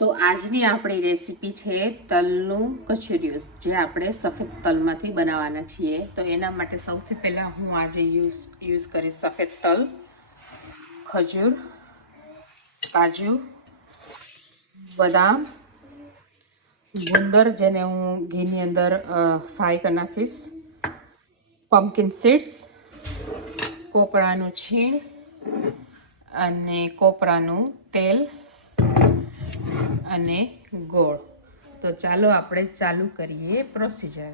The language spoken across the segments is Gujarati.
તો આજની આપણી રેસીપી છે તલનું કચુરિયું, જે આપણે સફેદ તલમાંથી બનાવવાના છીએ. તો એના માટે સૌથી પહેલાં હું આજે યુઝ કરીશ સફેદ તલ, ખજૂર, કાજુ, બદામ, ગુંદર જેને હું ઘીની અંદર ફ્રાય કરી નાખીશ, પમ્પકિન સીડ્સ, કોપરાનું છીણ અને કોપરાનું તેલ અને ગોળ. તો ચાલો આપણે ચાલુ કરીએ પ્રોસીજર.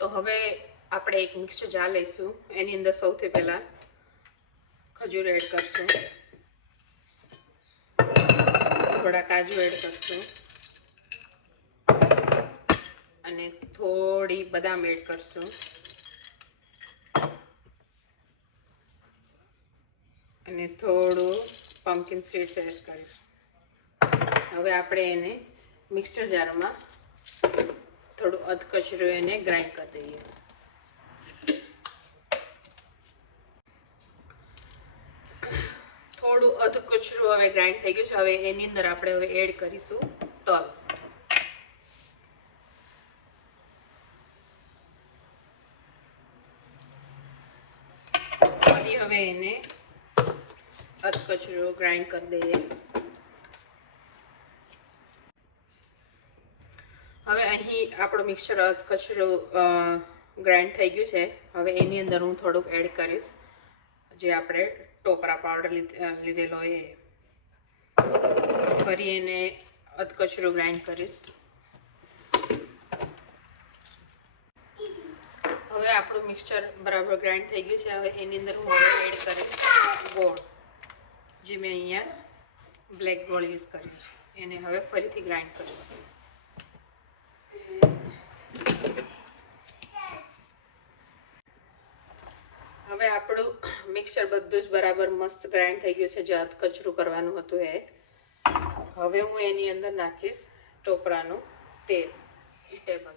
તો હવે આપણે એક મિક્સર જાર લઈશું. એની અંદર સૌથી પહેલાં ખજૂર એડ કરશું, થોડા કાજુ એડ કરશું અને થોડી બદામ એડ કરશું અને થોડું પમ્પકિન સીડ્સ એડ કરીશું. હવે આપણે એને મિક્સર જારમાં થોડું અધકચરું એને ગ્રાઇન્ડ કરી દઈએ. થોડું અધકચરું હવે ગ્રાઇન્ડ થઈ ગયું છે. હવે એની અંદર આપણે હવે એડ કરીશું તલ. ફરી હવે એને અધકચરું ગ્રાઇન્ડ કરી દઈએ. હવે અહીં આપણું મિક્સર કચરું ગ્રાઇન્ડ થઈ ગયું છે. હવે એની અંદર હું થોડુંક એડ કરીશ જે આપણે ટોપરા પાવડર લીધેલો એ. ફરી એને અધકચરું ગ્રાઇન્ડ કરીશ. હવે આપણું મિક્સર બરાબર ગ્રાઇન્ડ થઈ ગયું છે. હવે એની અંદર હું એડ કરીશ ગોળ, જે મેં અહીંયા બ્લેક ગોળ યુઝ કર્યું છે. એને હવે ફરીથી ગ્રાઇન્ડ કરીશ. હવે આપણું મિક્સર બધું જ બરાબર મસ્ત ગ્રાઇન્ડ થઈ ગયું છે, જે અધકચરું કરવાનું હતું એ. હવે હું એની અંદર નાખીશ ટોપરાનું તેલ, ટેબલ.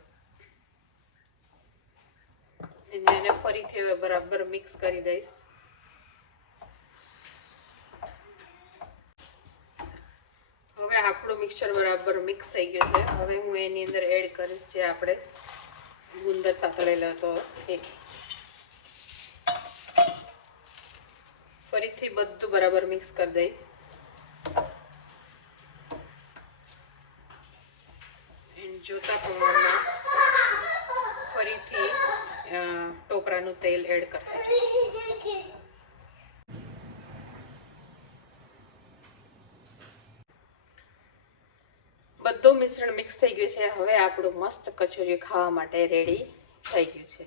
એને ફરીથી હવે બરાબર મિક્સ કરી દઈશ. હવે આપણું મિક્સર બરાબર મિક્સ થઈ ગયું છે. હવે હું એની અંદર એડ કરીશ જે આપણે ગુંદર સાતળેલો હતો એ. ફરીથી બધું બરાબર મિક્સ કરી દઈ. જોતા પ્રમાણમાં ફરીથી ટોપરાનું તેલ એડ કરતા જઈશ. બધું મિશ્રણ મિક્સ થઈ ગયું છે. હવે આપણું મસ્ત કચુરિયું ખાવા માટે રેડી થઈ ગયું છે.